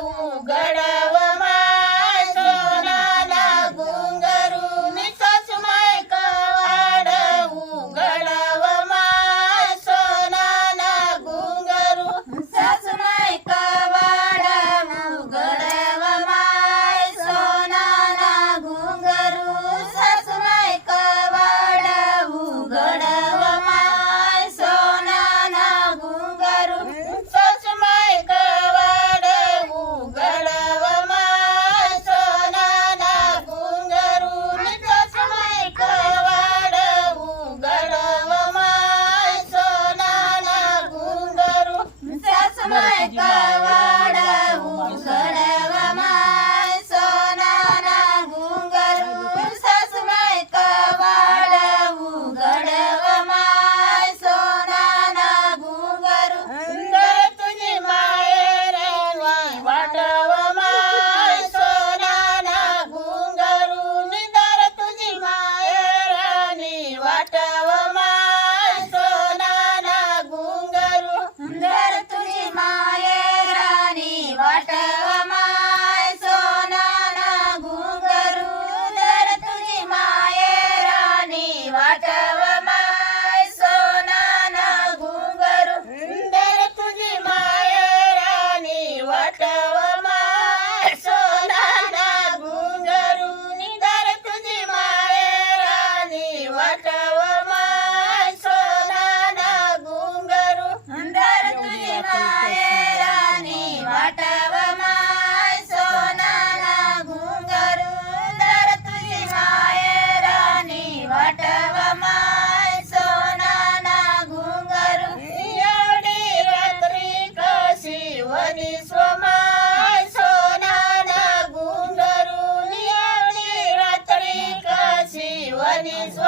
ઉગડ is